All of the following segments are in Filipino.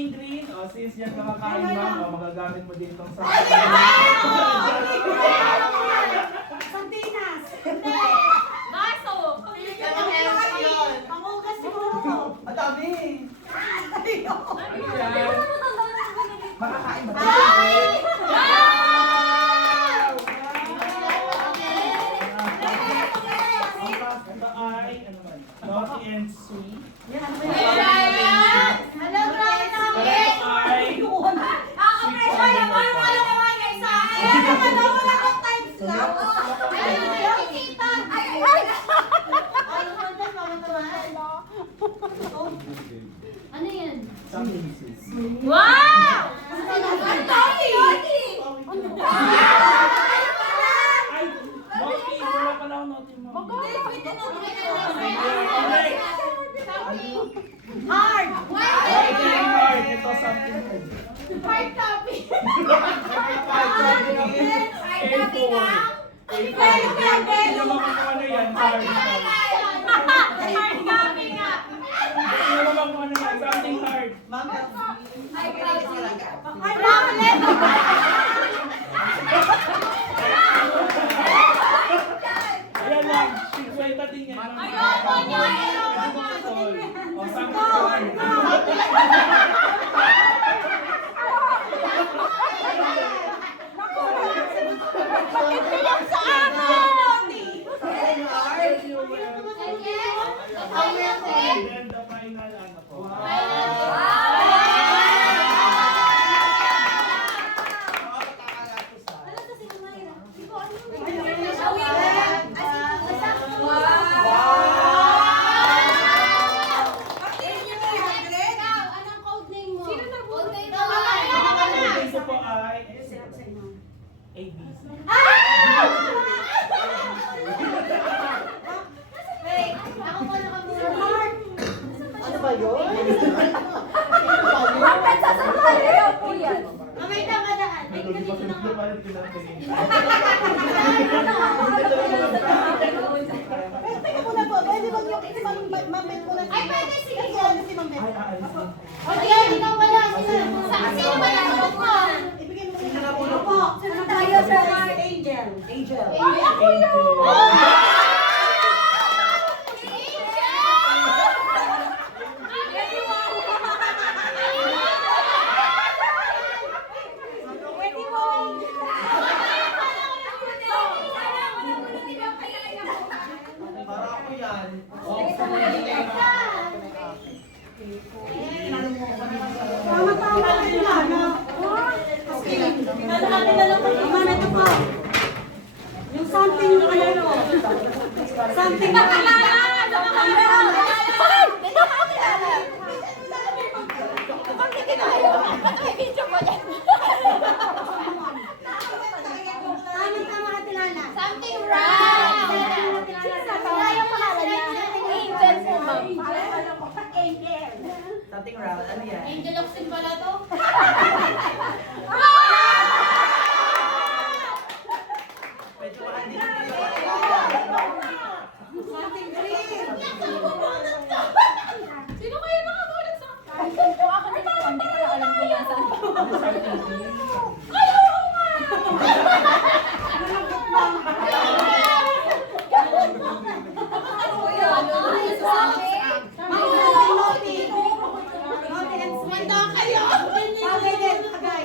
something green. O, since yan kakakain ma'am, magagamit mo din itong something Ay! Santinas! Baso! Pangugas siguro. Madami. Ano yan? Makakain ba? Ito ay, ano man? Naughty and sweet. Yan, Hello, grabe namin! Ito ay Kaka-pressure naman! Wala naman kayo sa akin! Ayan naman, wala kang time slot. Ayun na yun, tita! Ay, ay, ay! Ano man tayo, mamatamaan. Ano yan? something sweet. Wow! Ang Tony! Ay, naughty. Wala pala ako naughty mo. hard. Something hard. Ito something hard. Hard copy! A4. Hindi naman kung ano yan. Hard copy. Hard copy nga! Hindi naman kung ano yan. Something hard. Mama. Ay, grabe talaga. Ay, bakit? Ayan lang. Sigwenta din yan. Ayoko niya! Ayoko niya! O, something hard. Bakit bilang sa akin? And then the final ano po. Ito po ay ABC. Ano ba yun? Mamay tama daan. Ay, Hindi ganito na nga. pa rin pinapagin. Teka muna po, pwede ba yung si Ma'am Beth muna? Ay, pwede, sige. Kasi ano si Ma'am Beth? Ay, aalisin. Ayan, ikaw wala. Sino ba nanonood mo? Ibigay mo Sino na po? Opo, sino tayo sa Angel? Angel. Ay, ako yun! Para ako yan. Tama-tama na sila, no? Lalaki na lang kami. Ma'am, ito po. Yung something yung ano, something na Tama-tama ka tilala. Something wrong! Angel po, ma'am. Angel. Something round. Ano yan? Angel of Sin pala to? Medyo hindi Something green. Sino kaya nakagulat sa akin? Ako din po, hindi ko na alam kung nasaan. Ay, oo nga! Manda kayo! Okay din, agay.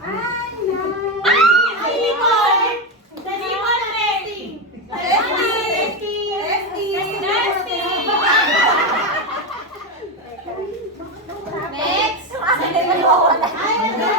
Ay, na. Ay, Nicole! Nicole Resting! Next! Ay,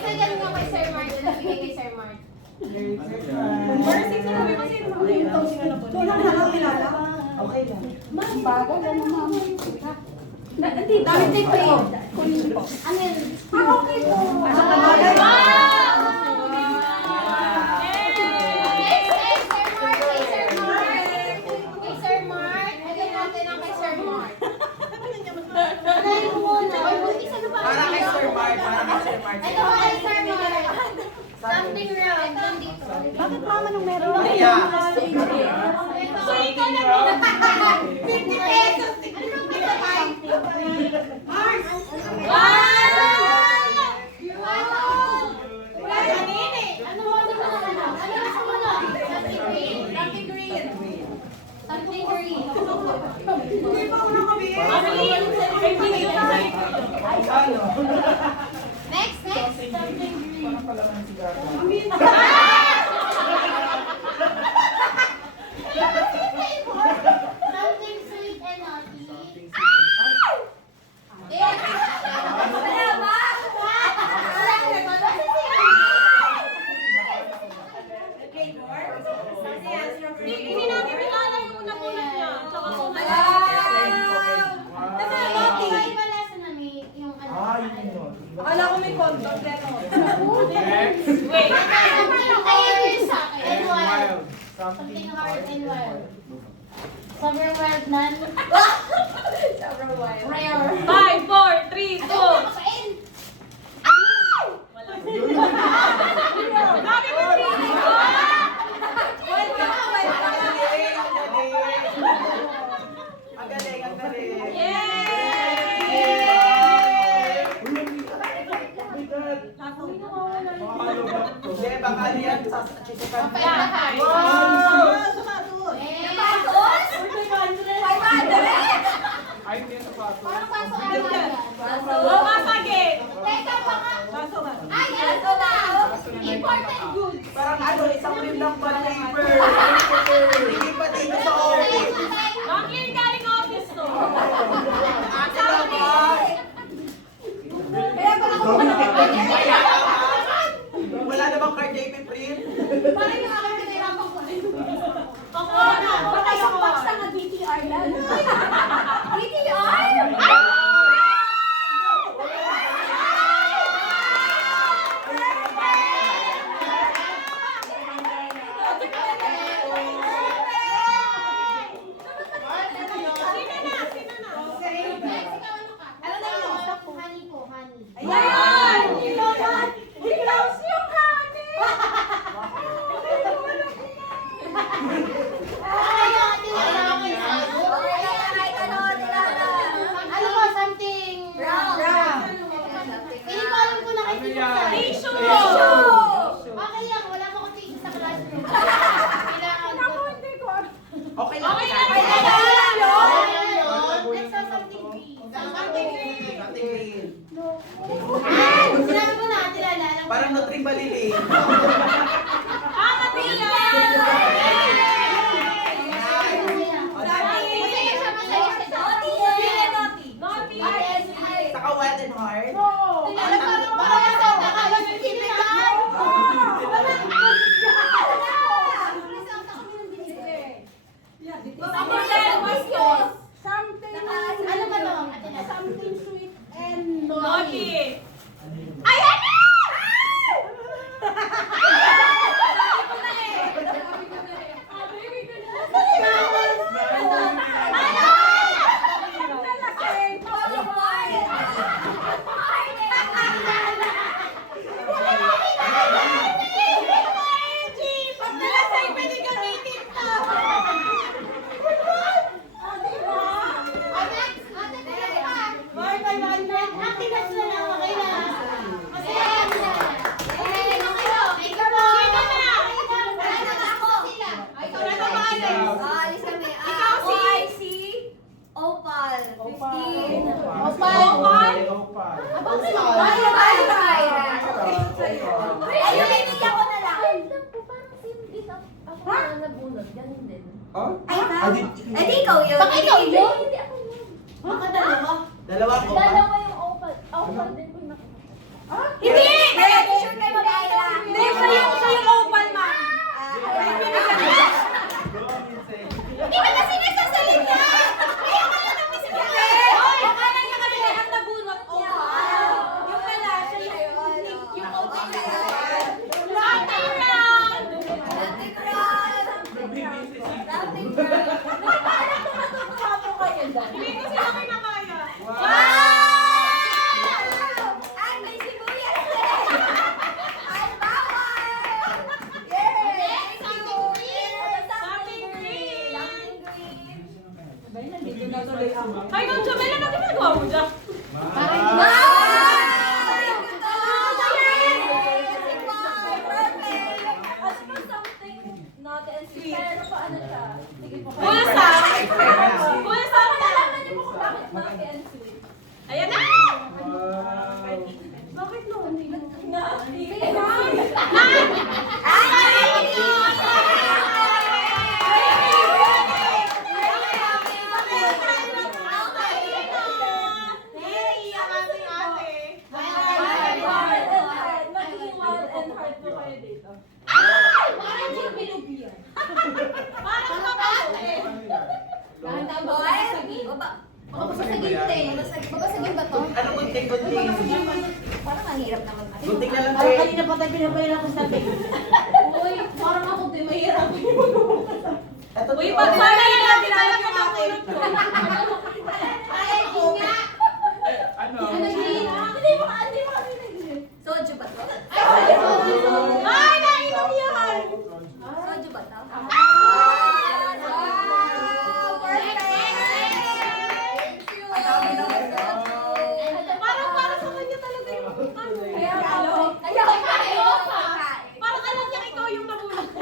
Next na dyan nga kay Sir Mark. Nabigay kay Sir Mark. Mercy, sinabi mo sino mo? Tunang na lang kilala. Okay lang. Bago, gano'n ma'am. Dami tayo pa yun. Ano yun? Okay po. Wow! Next, Sir Mark. Kay Sir Mark. Kay Sir Mark. Ito natin ang kay Sir Mark. Ano yung muna? Ay, buntis ano ba? Para kay Sir Mark, para kay Sir Mark. Ito pa kay Sir Mark. Something round. Nandito. Bakit mama nung meron? Maria. So, ikaw na rin. 50 pesos. Ano ba ito? Mars. Wow! Wala kanina eh. Ano mo na ano? Ano na sumunod? Something green. Something green. Something green. Hindi pa ako nakabihin. Ano? Next, next. Something green. Something sweet and naughty. Hindi namin kilala yung una-una niya. Tsaka kung Akala ko may contact gano'n. Wait. Sa akin. And wild. Something Something hard and wild. Sobrang wild nan. Sobrang wild. Rare. 5, 4, 3, 2. Ano yung nakain? Dami mo feeling ko! Wild ka na, wild ka na. Ang galing, ang galing. Yay! Hindi, baka ano yan, chichikan mo. Mapait na ka. Eh, Ay, hindi yung sapatos. parang paso ka naman. Papasagin! Teka, baka. Baso ba? Ay, ito na. Important goods. Parang ano, isang rim ng bond paper. Hindi pa dito sa office. Ma'am Lynn, galing office to. Ate Labas. Kaya pala ako Wala namang card JP print. parang yung aking pinahirapan ko. Ako na! Baka yung box na BTR lang. BTR? Ano na yun? Honey po, honey. Ayan! Ikaw yung honey! Ano po, something brown. Hindi ko alam kung nakikita ko sa Tissue! Okay lang, wala mo akong tissue sa classroom. Kailangan ko. Okay lang. Okay lang. Next na something green. Something green. Something green. Ay! Sinabi ko na, tilala. Parang nutring balili. Masaya siya, masaya siya. Saka wet and hard. Tilala, parang parang nakakala mo yung kaibigan. Ano ba to? Something sweet and Naughty. Ay, ano? Opal. Opal. Opal. Oh? Eh di ikaw yun. Baka ikaw yun? Baka dalawa. Dalawa ko ba? Dalawa yung opal. Opal din ko nakita. Hindi! Parang mahirap naman. Gunting na lang Parang eh. kanina pa tayo pinapahiran ko sa tabi. Uy, parang ako din mahirap. Ito Uy, to. pag sana na lang Ay, yun nga. Ano? Ano yun? Hindi mo kasi nag-green. Soju ba to? Ay, nainom yan! Soju ba to? Parang sa kanya talaga yung ano. Parang alam niya ikaw yung nahulog ko.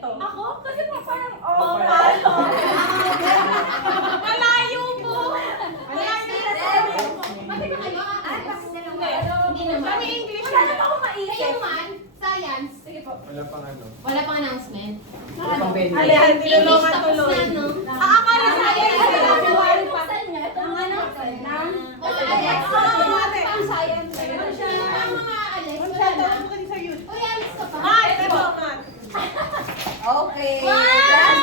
Ako? Kasi parang, oh, palo. Malayo mo. Hindi naman. Kami English. Wala na pa ako maisip. Kayo man, science. Sige po. Wala pang ano. Wala pang announcement. Pang venue. Alihan, English tinulungan tapos tuloy. na, no? Akala sa akin, February pa. Ang ano? Pang science. Ang mga Alex, wala na. Uy, Alex ka pa. Ay, ito, man. Okay. Meron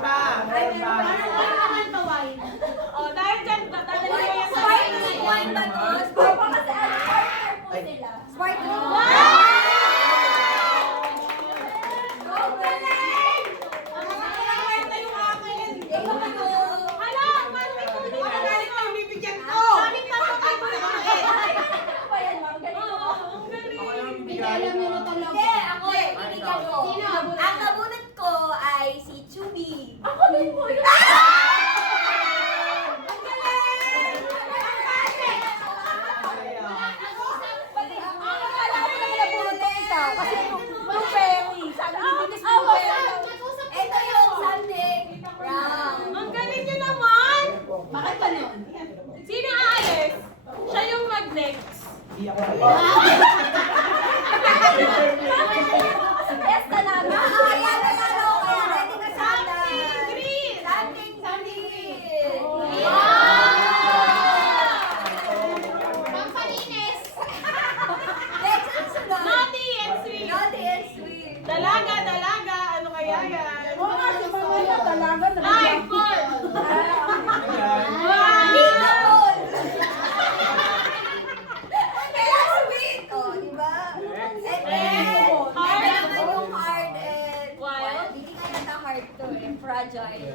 pa. Meron pa. Oh, dahil dyan, dadalhin ko yan sa Smart mo. Hala, bakit ko hindi ko nagalit ang bibigyan ko? Sabi ka sa kayo na kumain. Oo, ang galing. Ako yung Hindi bigay. alam nyo na talaga. Hindi, ako eh, ibigyan ko. Sino? Ang nabunot ko ay si Chubby. Ako din po yun. Ito yung Sunday Brown. Ang galing niyo naman. Bakit pa nun? Sino aalis? Siya yung mag-next. Hindi ako Fiesta namin. Ayan, nanalo ko. Kaya ready ka sana. Green. Something green. Pampalinis. Next, ang sunod. Naughty and sweet. Naughty and sweet. Dalaga, dalaga. Ano kaya yan? talaga. Ay, four. Beautiful. Kaya sweet. Oh, di ba? And then, Hard. ito naman yung hard and Wild. Hindi kaya na hard to eh. Fragile.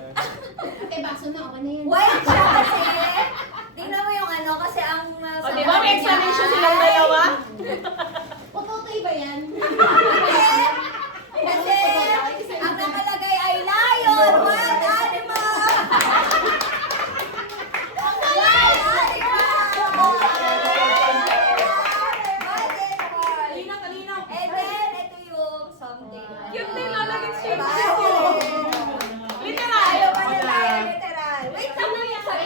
Okay, bakso na. Okay na yan. Wild siya kasi. Tingnan mo yung ano, kasi ang... O, di ba may explanation silang dalawa? Pututoy ba yan? Kasi ang nakalagay ay lion, wild animal. Wild animal. Wild animal. And then, ito yung something. Cute din, lalagay siya. Literal. Tayo pa na tayo, literal. Wait, ano yung sabi?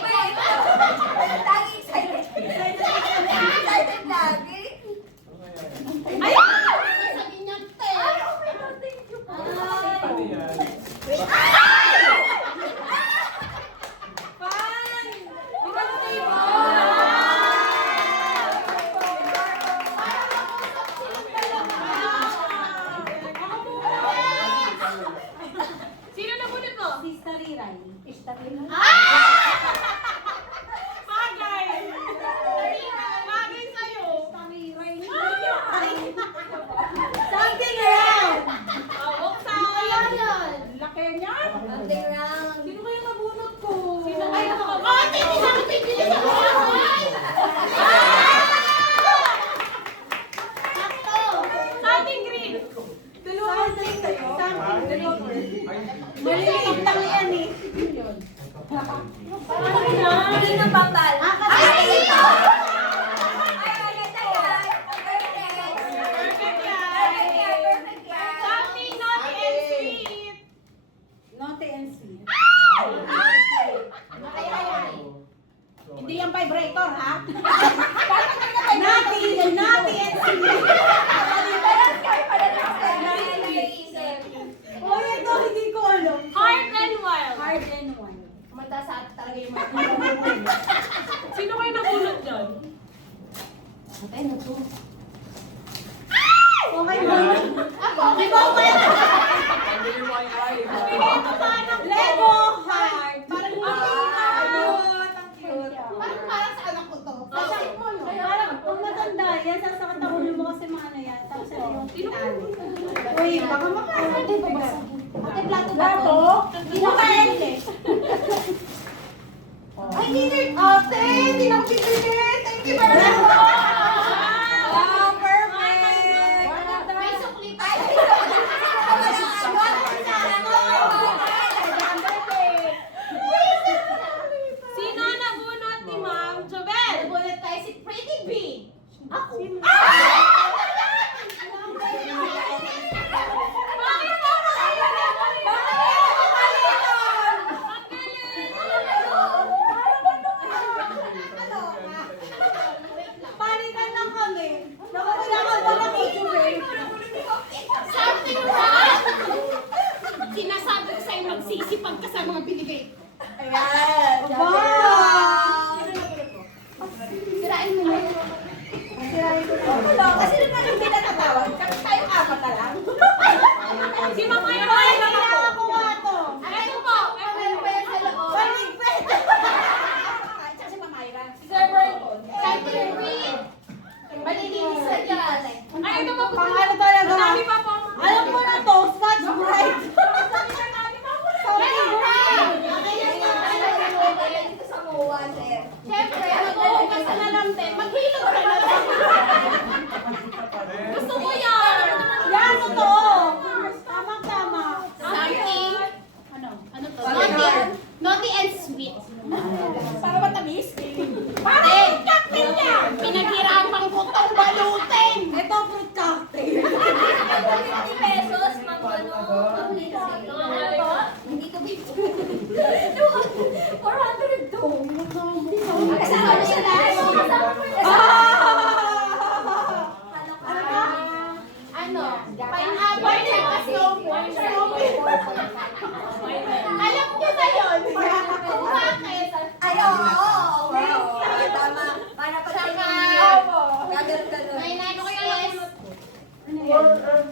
Lagi excited. Excited lagi. Ay! Sabi niya, te. Thank you po. Ano yan? Sino na bunot mo? Sista Riray. Bagay! Bagay sa'yo! Something round. Huwag sa akin! Laki niya. Something round. Sino kaya nabunot ko? Sino kaya nakabunot? Oh, hindi na ako titigil sa buhay! Sakto! Something green! Maliliit lang yan eh. Hindi na pambal. Ay, ito! Ay, maganda yan. Perfect. Perfect yan! Perfect yan, perfect yan. Something naughty and sweet! Naughty and sweet. Hindi yan vibrator, ha? Naughty and sweet! Oh, ito, hindi ko alam. Heart and wild. Hard and one. Kumanta sa atin talaga yung mga Sino kayo nabunot dyan? Patay na to. Okay Ayan. mo. Di ba ako yan? Ang galing mo ay ay. Bigay mo sa anak ko. Lego heart. Parang baka Ate, babasagin. Ate, plato ba to? Plato? Hindi na kain. Ay, hindi ate! Hindi na ako bibili! Thank you very much! Wow, perfect! May sukli pa. Ay, Sino ang nabunot ni Ma'am Jobel? Nabunot tayo si Pretty B. Ako. Palitan lang kami. Nakakailangan ba ng Jobel? Something wrong? Sinasabi ko sa'yo magsisipag ka sa mga binigay. Ayan. Aba! Sirain mo na. Hello, kasi naman yung pinatawag. Kasi tayo apat na lang. Si Ma'am Iroy, kailangan ko nga to. Ano po? Ano ba yan sa loob? Paligpit! Tsaka si Ma'am Ira. Sir Burton. Sir Burton. Malilinis na dyan. Ay, ito pa po. Pang ano talaga? Marami pa po. Alam ko na to, Scotch Brite. Something Brite. Dito sa MOA, sir. Siyempre, mag-uugas ka na lang din. Maghilot ka na lang. Gusto mo yan. Yan, totoo. Tamang-tama. Something. Ano? Ano to? Something Naughty, hard. naughty and sweet. Para matamis. Parang cocktail niya. Pinaghirapan ko itong balutin. Ito, fruit cocktail. 50 pesos, Ma'am Ano? Hindi ko big. 400 to. Kasama mo sila. Ano? Pineapple at strawberry. Alam ko na yun. Kung bakit. Ay, oo. Tama. Para pag gagano'n. May next is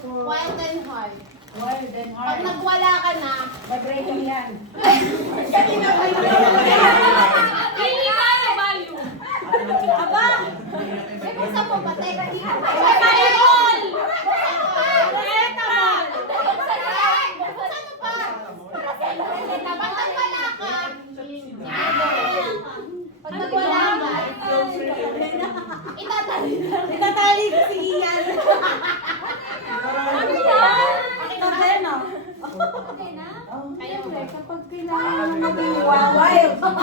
wild and hard. Pag nagwala ka na, Mag-rating yan. pili ka sa value. Aba! May buksan mo ba? Teka, di ka. Fireball! Etamol! Buksan mo pa. Pag nagwala ka, pag nagwala ka, itatali na. Itatali ko si Ian. Ano yan? Kadena. Kaya mo. Kapag kailangan ng mag-iwaway. Ano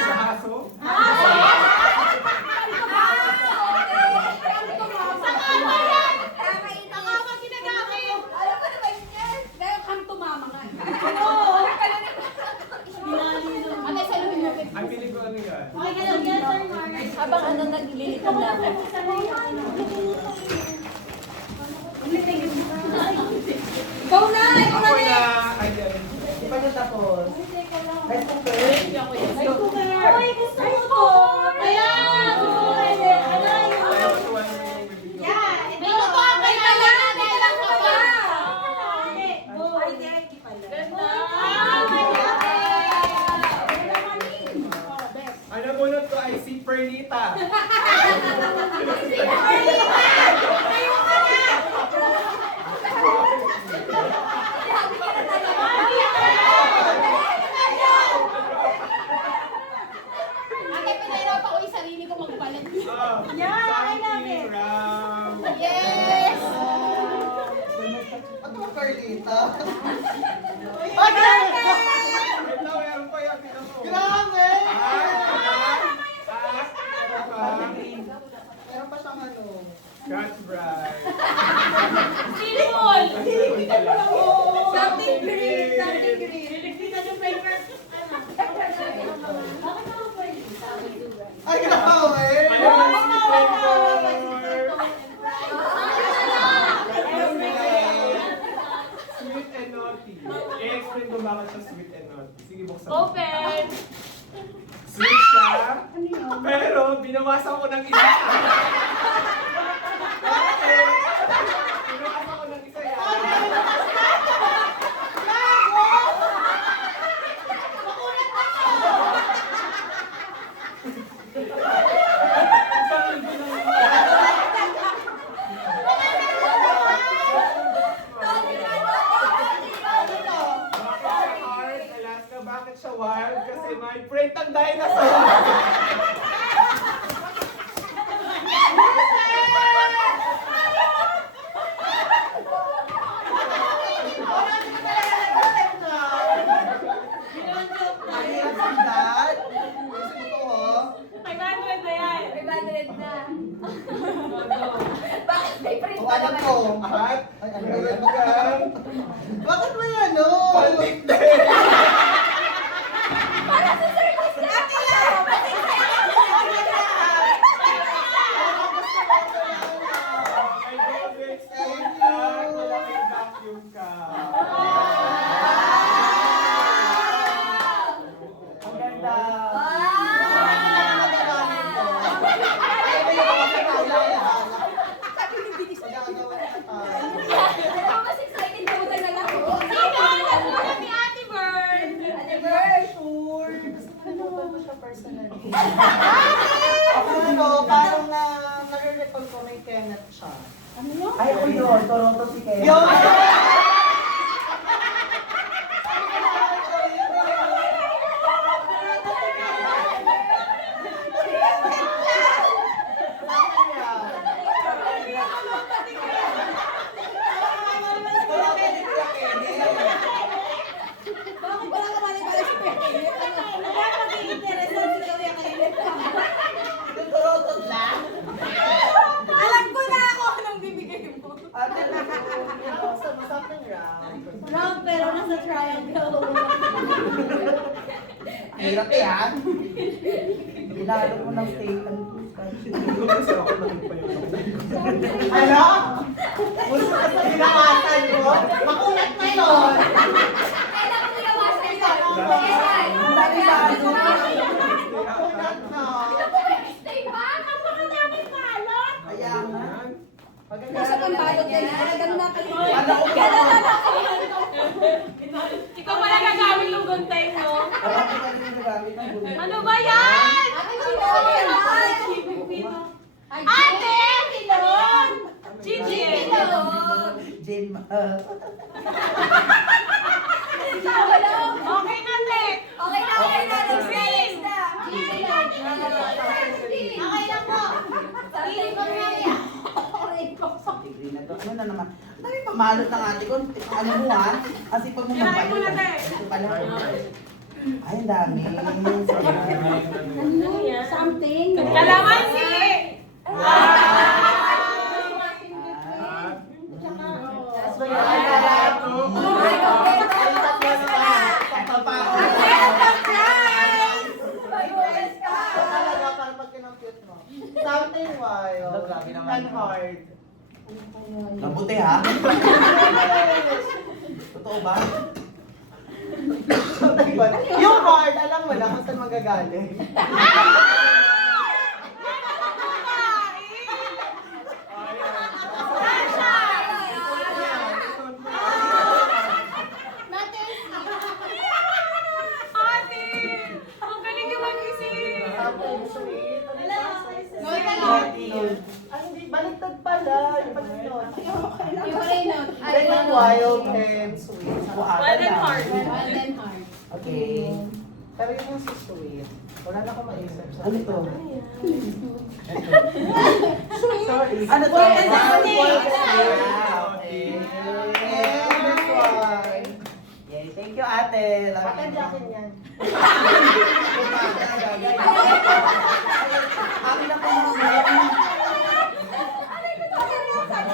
sa aso? Sa kama yan! Kakain Sa kama ginagamit! Alam ko naman yan. Kaya kang tumama nga. Oo. Ate, sa lumin mo. Ang piling ko ano yan? Okay ka lang yan, Sir Mark. Habang ano naglilito lang. Ikaw na! Ikaw na! Ako na! Ay, yan. Di pa nyo tapos. Rice cooker. Rice cooker! Ay, gusto ko to! Ayan! Gusto ko rin. Ano yun? Yan! May luto ang kailangan natin lang ka pa. Ay, hindi pala. Ang nabunot ko ay si Pernita. Ate, pinahirapan ko yung sarili ko magpalit. Yeah, I love it. From... Yes! Ano ba Carlita? Wait lang, meron pa yan. Tingnan mo. Grabe! Meron pa siyang ano. Scotch Brite. Simple! Something green, something green. Niligpitan yung paper. Ay, grabe! Sweet and naughty. I-explain ko bakit siya sweet and naughty. Sige, buksan mo. Open! Sweet siya, pero binawasan ko ng isa. Okay. Binawasan ko ng isa yan. Nag-print ang dinosaur. Mahirap ang dad. Gusto mo to, oh. 500 na yan. 500 na. Bakit may print Kung pa alam naman? ko, heart. Ay, ano yan? Bakit mo yan, no? Pantik din. Para sa circus na ate lang. Ay, grabe. Explain lang. Malaking vacuum ka. Ang ganda. Pero mas excited na utang na lang ako. Sino? Nagmula ni Ate Bird. Ate Bird. Sure. Gusto ko naman ko siya personally. Ako ano, parang nare-recall ko may Kenneth siya. Ano yun? Ay, ako yun. Toronto si Kenneth. Yun! Bakit wala ka mali-balik sa peke? Dapat mag-i-interesan si Kuya kanina. Toronto lang. Alam ko na ako anong bibigay mo. Ate, masakang round. Round pero nasa triangle. Hirap eh, ha? Ilalo mo ng steak and Kasi ako naging pa yun. Ano? Gusto ka sa binakasan ko? Makulat na yun! Kailan ko nilawasan yun? Ang dami-dami. Makulat na. Stay back. Napakadaming balot. Kaya nga. Maganda. Nasa pambalot na yun. Ganun na kayo. Ano ko ba? Ikaw pala gagamit ng guntay mo. Parang ka rin nagamit ng gulo. Ano ba yan? Ate Chino! Ate! Pilon! Gigi! Jim. Okay na, te. Okay na, okay na. Next na. Okay na po. Sarili ko na yan. Degree na to. Ano na naman? Ang dami pamalot ng ate ko. Ano mo, ha? Kasi pag mo Kinain mo na, te. Ito pala. Ay, ang dami. Ano yan? Something. Kalamansi! Something wild. And hard. Mabuti, ha? Totoo ba? Yung hard, alam mo na kung saan magagaling. Ate! Ang galing yung mag-isip. Something sweet. Note. Ay, hindi. Baliktad pala. Yung palinot. Yung palinot. Then yung wild and sweet. Wild and hard. Wild and hard. Okay. Pero yun yung si sweet. Wala na akong maisip. Ano to? Sorry. Ano to? Wild and Wild sweet. sweet. Okay. And this one. Yay, thank you, ate. Bakit akin yan? Akin na po mga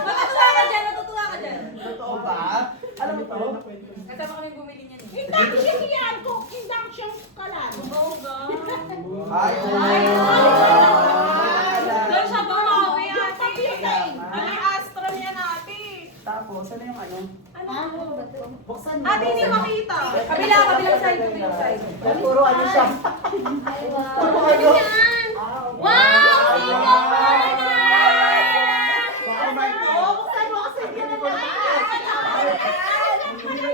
Matutuwa ka dyan, matutuwa ka dyan. Totoo ba? Alam mo to? Kasama kami bumili niyan. Induction yan ko. Induction ka lang. Oo ba? Ay, Doon siya bumawi, ate. Tama. Ano yung astro niya, ate? Tapos, ano yung ano? Buksan mo. Ate, hindi makita. Kabilang side, kabilang side. Puro ano siya. Puro ano. Wow! Ikaw pa na! Baka may buksan mo kasi hindi ko na. Hindi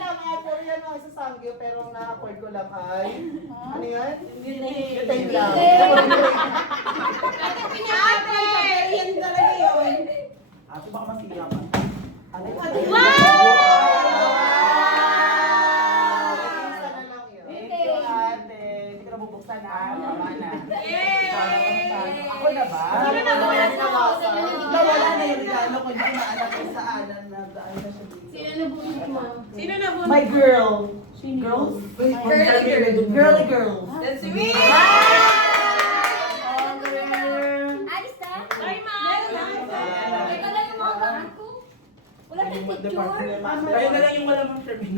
lang, puro yan ang isa Samgyup, pero na-afford ko lang ay, ano yan? Butane lang. Ate, pinaka-apple, yan talaga yun. Ate, baka masira pa. Ano yun? Wow! Isa na lang yun. Thank you, ate. bubuksan na. Tama na. Yay! Ako na ba? Sino na ba? Nawala na yung regalo ko. Hindi na alam kung saan na daan na siya dito. Sino na po? My girl. Girls? Girly girls. That's me! Alis na? Ay, ma! Ito lang yung mga gamit ko. Wala kang picture. Kayo na lang yung malamang Shermin.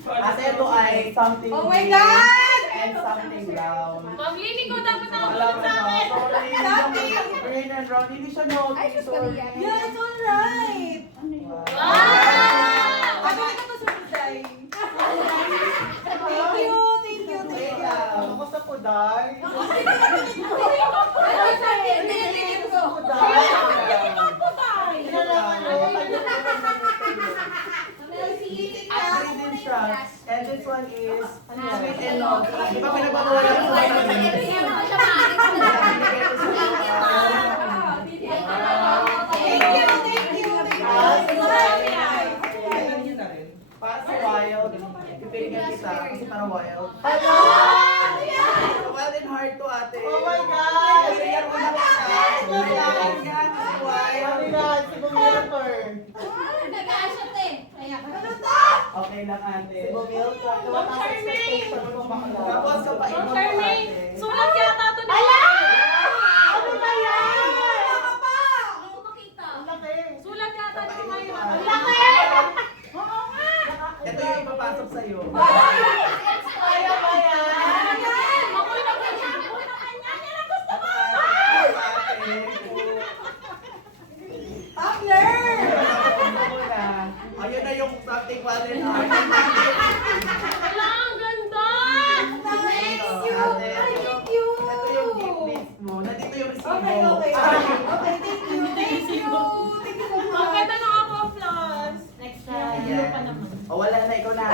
Ate, ito ay something Oh my green God! and something brown. Ma'am Lily ko dapat Alam nakatulog mo sa na, akin. sorry. Something. Green and brown. Hindi siya notice. Ay, sus Sorry. Maria. Yeah, it's alright. Ah! Ako na ito sumunday. Thank you, thank you, thank Wait you. lang. Ako sa puday. Ano sa akin? Nililip ko. Puday. Bye. Ito lang ano. Agree din siya. And this one is sweet and naughty. Di ba pinagbabawalan ko sa Thank you, thank you, thank you. Marami ay. Ayan yun na rin. Para sa wild, pipiligan kita kasi para wild. Wild and hard to ate. Oh my God! Kasi yan ko na kailangan yan is wild. Oh my God, si Bumilker. Nag-aasot eh. Kaya Okay lang ate. Si Bumilker. Tumakas sa expectation mo bakla. Tapos kapag Ma'am mo Charmaine, ate. sulat yata ito na. Ano ba yan? Ako makita. Sulat yata ito ngayon. Ito yung ipapasok sa'yo. Kaya ba yan? Ako na kanya. Ako na kanya. Yan ang gusto ko. Ayun na yung something wild and hard. Wala, ang ganda. Thank you. Thank you. Ito yung gift mismo. Nandito yung resibo. Okay, thank you, thank you. Thank you so much. Ang ganda ng ako, Flaws. Next time. Ayan. O wala na, ikaw na.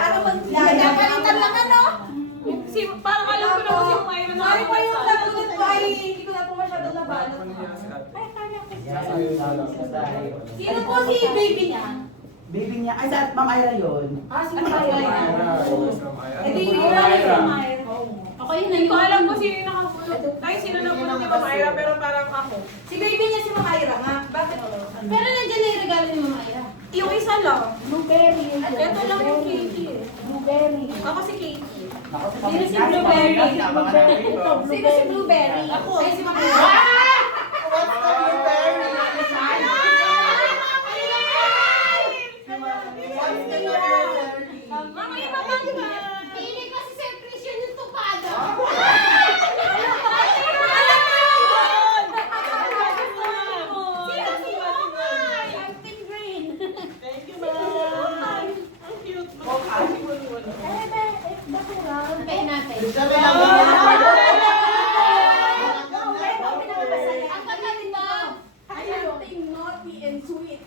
Pinapalitan lang ano? Parang alam ko na kung sino kayo na Sorry pa yung nagulat ko ay hindi ko na po masyado labanan. Sino po si baby niya? Baby niya. Ay, sa Ma'am Ira yun. Ah, si Maya. Eh di hindi ko alam yung Mayra. Ako yun na Hindi yun. ko alam kung sino yung nakapulot. Kahit sino na pulot ni Mama Ira, pero parang ako. Si baby niya si Mayra nga. Bakit? Pero nandiyan na yung regalo ni Mama Ira. Yung isa lang. Blueberry. Ito lang yung Katie eh. Blueberry. Ako si Katie. Sino si Blueberry? Sino si Blueberry? Ako. Ay, si Mama Ira. What's the blueberry? What's the blueberry? Mama, iba ba ba? Hindi kasi Sir Christian yung tupada. Sino si Mama? Something green. Thank you, Mama. Ang cute mo. Kaya natin. Sabi lang Ang ganda nito. Something naughty and sweet.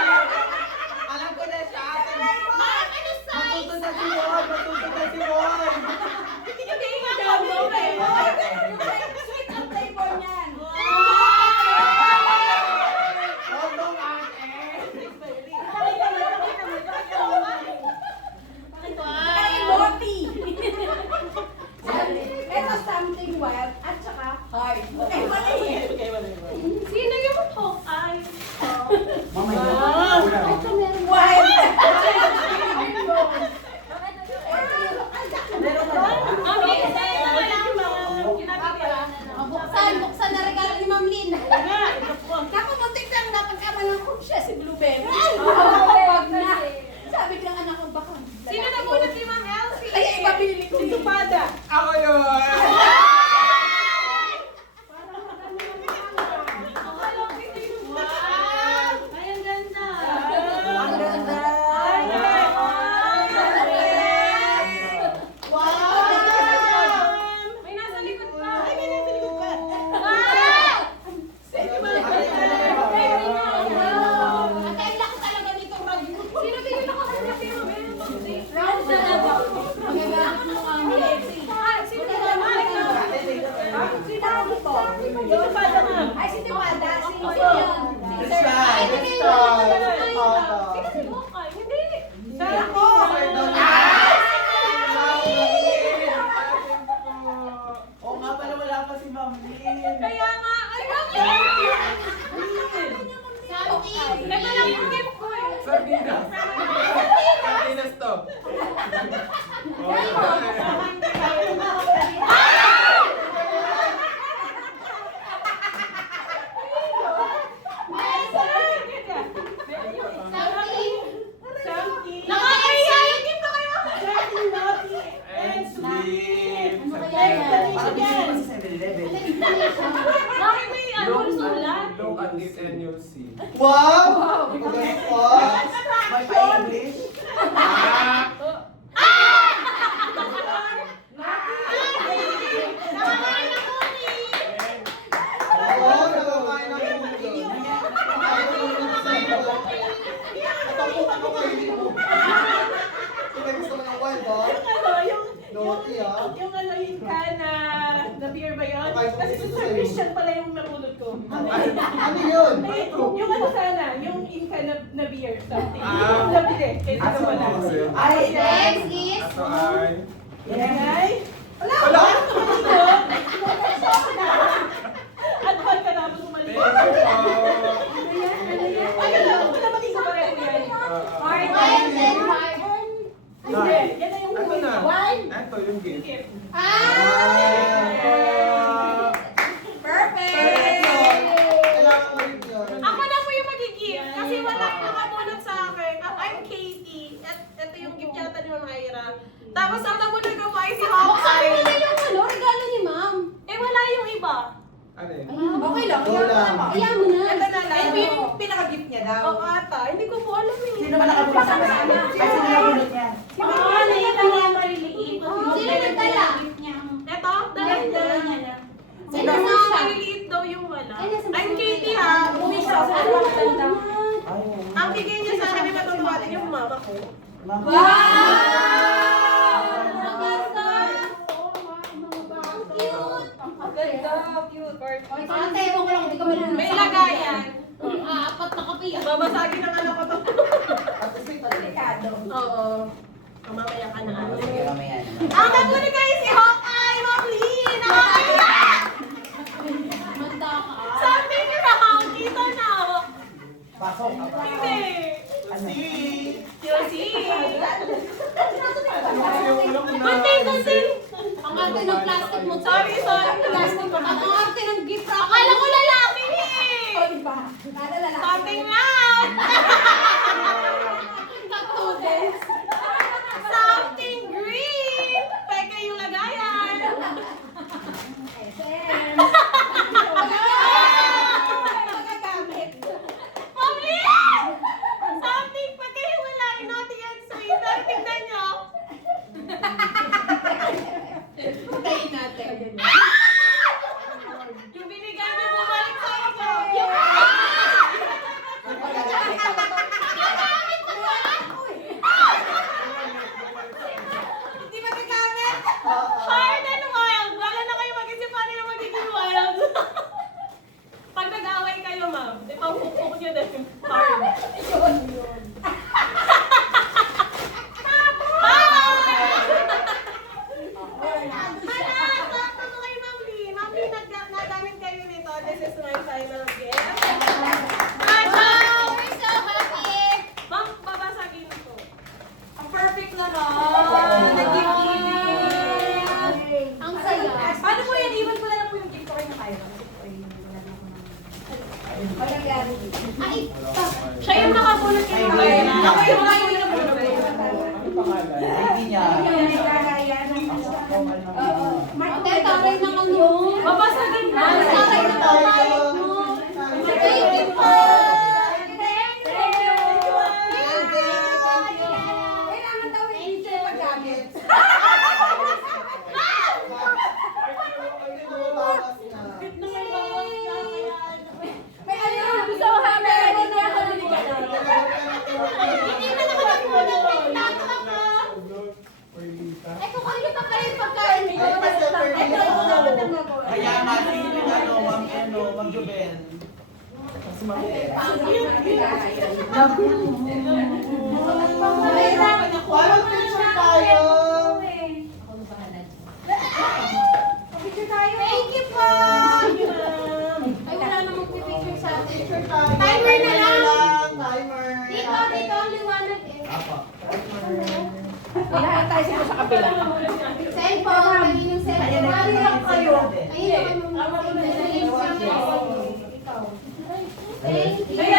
Alam ko na siya. Ma'am, ano size? Matuto na si Juan. Matuto na si Juan. Hindi ka tingin Sweet ang flavor niyan. Huwag mong ate. Ay, naughty. Ito something wild at saka hard. Okay, wala eh. Sino yung Hawkeye? Mama, yun. Ulam. Wild. Mami, kinabigyan. Buksan na regalo ni Ma'am Lynn. Naku, muntik lang napagkamalan ko siya si Blueberry. Wag na. Sabi ko ng anak ko baka. Sino na bunot ni Ma'am Elsie? Ay, iba pinili ko yung tupada. Ako yun. Wow! Ay, ang ganda. Ang ganda. May nasa likod pa. Ay, may nasa likod pa. Akala ko talaga nitong radio. Sino tingin ako sa laki mo? Round na lang. Magagamit mo kami. Ay, sino na naman? Sino ako to? Yung tupada, ma'am. Ay, si Tupada. Sino Sino yun? yun? Crystal. Crystal. Sino si Hawkeye? Hindi. Ako. Ah! Nakakahiya yung gift ko kayo. Bakit may ano sulat? Look at it and you'll see. Wow! Magaling po. May pa-English? Oo, nakakain ng puto. Ito po, ano kayo mo? Sila gusto mo ng wild, ha? Naughty, ha? Yung ano yun ka na beer ba yun? Okay, Kasi gusto sa sa'yo. Christian pala yung napulot ko. Ano yun? Ay, yung ano sana, yung inka na beer, something. Ah. Yung nabili, kaysa Asa wala. mo sa'yo? Ay, Next is... Ito ay... Yan ay. Wala! At pag katapos umalis. Thank you po. Ay, wala mating ko pa rin yan. Martin and Martin. Hindi, yan na yung Ito na. One. Ito yung gift. Gift. Perfect! Kailangan mo rin yun. Ako na po yung magigip kasi wala yung nakamunod sa akin. I'm Katie. At ito yung gift yata ni Mama Ira. Tapos ang namunod ko po ay si Hawkeye. Ano yung ano, regalo ni ma'am? Eh wala yung iba. Ano yun? Okay lang, Wala. Iyan mo na. Ito na lang. Ito yung pinaka-gift niya daw. O ata, hindi ko po alam eh. Sino ba nakabulot sa kasama? Sino nakabulot niya? Sino nagdala? Sino nagdala? Ito? Dala. Sino na? Maliliit daw yung wala. I'm Katie ha. Ang bigay niya sa akin ay matutuwatin yung mama ko. Ate, ewan ko lang, hindi ka malulunod. May lagayan. Apat na kape. Babasagin ng anak ko to. At the same time, Oo. Mamaya ka na. sige, mamaya na. Ang nagbuli kayo si Hawkeye, Ma'am Lee! Nakakaya! Manda ka. Sabi niyo nakakita na. Pasok. Hindi. Josie. Kunting. Ang arte ng plastic mo. Sorry. Plastic mo. Ang arte ng gift wrap. Akala ko lalaki eh. Something lang. Something green. Peke yung lagayan. Ma'am Lee! Something pagkahiwalay, naughty and sweet. Pero tignan nyo. Tayin natin. Yung binigay niyo bumalik sa inyo. Hindi magagamit. Hard and wild. Wala na kayo mag-isip paano na magiging wild. Pag nag-away kayo, ma'am, ipapupuk nyo din. Hard. Nagamit kayo nito. This is my final gift. We're so happy! Ma'am, babasagin ko. Ang perfect na Ang saya. Paano po yan? Iwan ko na lang po yung gift ko kayo na kayo. Ay, Siya yung nakabulot yung mga Ako yung mga yung nabulot. Ano pangalan? Hindi niya. ate, taray ng ano. babasagin na. Taray ng pangayat mo. Thank you po. Kailangan daw yung gift yung paggamit. May ano, gusto ko ha, pero hindi ako naligaw. Hindi na nakapagpunod. May tato ako. Perlita. Eh, kung ano pa kayo pagkain mo. Kaya natin yung Ma'am Jubel. Parang picture tayo. Thank you po. Ay, wala namang pipicture sa atin. Picture tayo. Timer na lang. Timer. Dito, ang liwanag eh. Apa. Timer. Lahat tayo sa kabila. Cellphone, ayun yung cellphone. Ayun lang kayo. Ayun yung cellphone. Thank you.